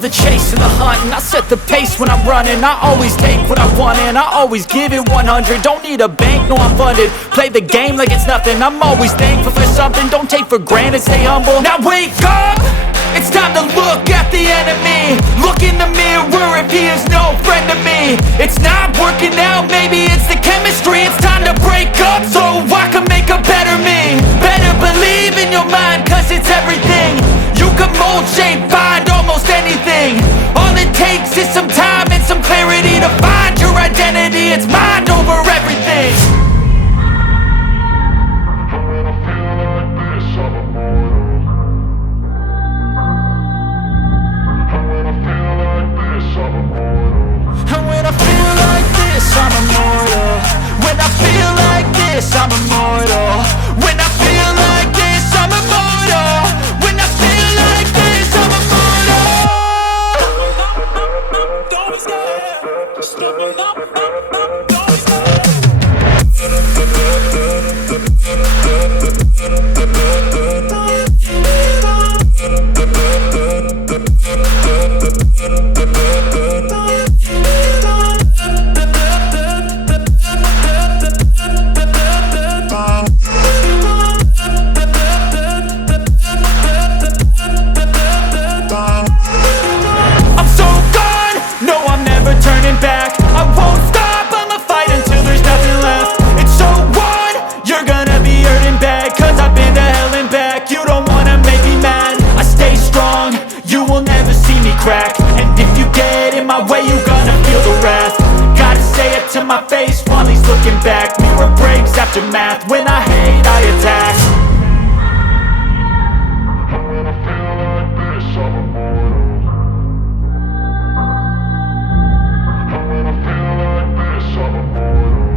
love the chase and the hunt, and I set the pace when I'm running. I always take what I want and I always give it 100. Don't need a bank, no I'm funded. Play the game like it's nothing. I'm always thankful for something. Don't take for granted, stay humble. Now wake up! It's time to look at the enemy. Look in the mirror if he is no friend to me. It's not working out, maybe it's the chemistry. It's time to break up so I can make a better me. Better believe in your mind, cause it's everything. You can mold, shape, find almost anything. All it takes is some time and some clarity to find your identity. It's mind over everything. I'm immortal. When I feel like this, I'm immortal. When I feel like this, I'm immortal. When I feel like this, I'm immortal. Don't be scared. Just step up. To my face while he's looking back. Mirror breaks after math. When I hate, I attack. When I feel like this, I'm immortal. When I feel like this, I'm immortal.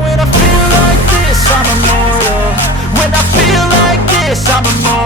When I feel like this, I'm immortal. When I feel like this, I'm immortal.